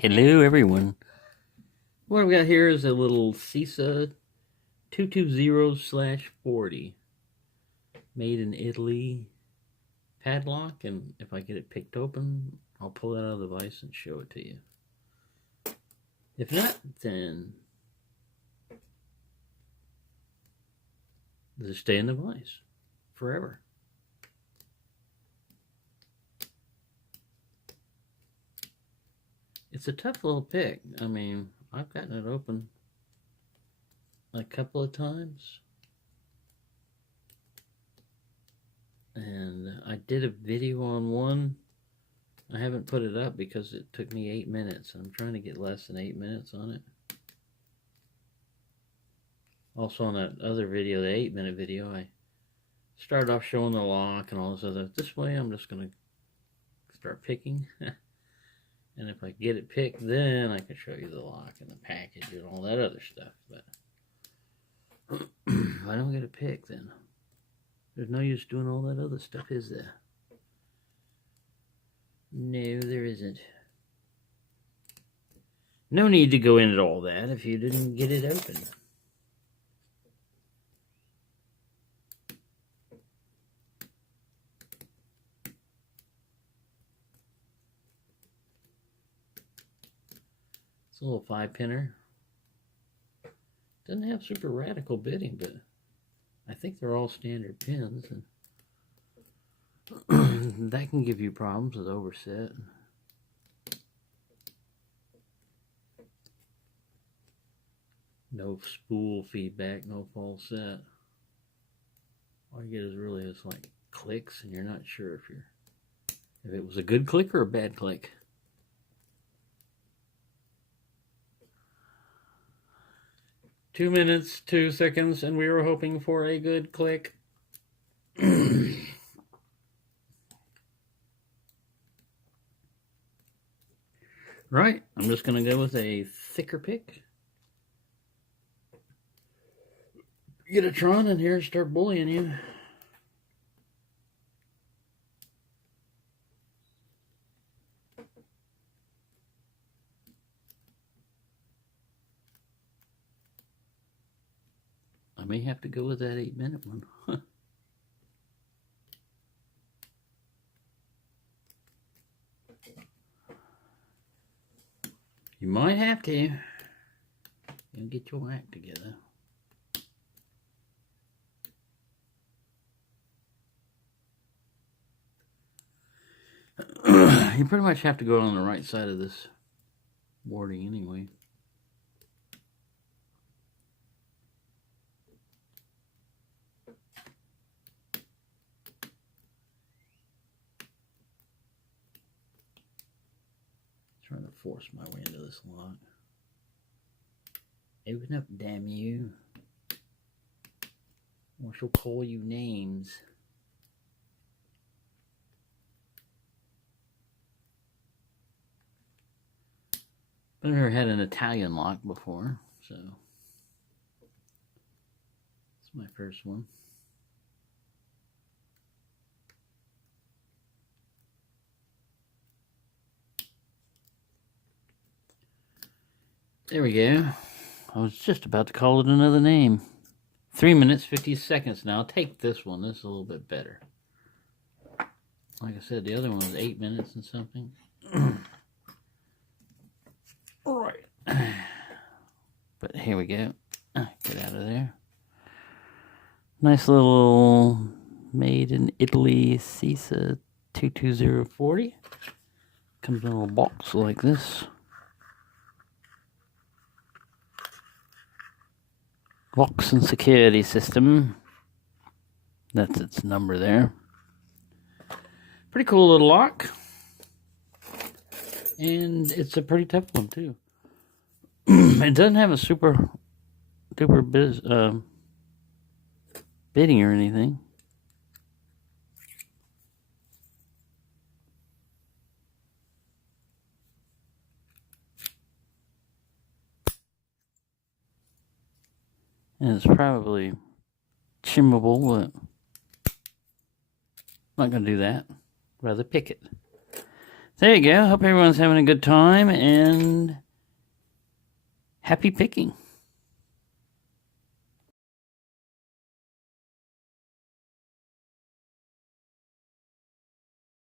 Hello everyone. What I've got here is a little CISA 220/40 made in Italy padlock, and if I get it picked open, I'll pull it out of the vise and show it to you. If not, then does it stay in the vise forever? It's a tough little pick. I mean, I've gotten it open a couple of times. And I did a video on one. I haven't put it up because it took me 8 minutes. I'm trying to get less than 8 minutes on it. Also on that other video, the 8-minute video, I started off showing the lock and all this other. This way I'm just going to start picking. And if I get it picked, then I can show you the lock and the package and all that other stuff. But if I don't get it picked, then there's no use doing all that other stuff, is there? No, there isn't. No need to go into all that if you didn't get it open. It's a little 5-pinner. Doesn't have super radical bitting, but I think they're all standard pins, and that can give you problems with overset. No spool feedback, no false set. All you get is really just like clicks, and you're not sure if it was a good click or a bad click. Two minutes, 2 seconds, and we were hoping for a good click. Right, I'm just going to go with a thicker pick. Get a Tron in here and start bullying you. I may have to go with that 8-minute one. You might have to. You get your act together. You pretty much have to go on the right side of this boarding anyway. Trying to force my way into this lock. Open up, damn you. Or she'll call you names. I've never had an Italian lock before, so it's my first one. There we go. I was just about to call it another name. 3 minutes, 50 seconds now. I'll take this one. This is a little bit better. Like I said, the other one was 8 minutes and something. All right. But here we go. Get out of there. Nice little made in Italy CISA 220/40. Comes in a little box like this. Locks and security system. That's its number there. Pretty cool little lock. And it's a pretty tough one too. It doesn't have a super duper bitting or anything. And it's probably chimmable, but I'm not going to do that. Rather pick it. There you go. Hope everyone's having a good time and happy picking.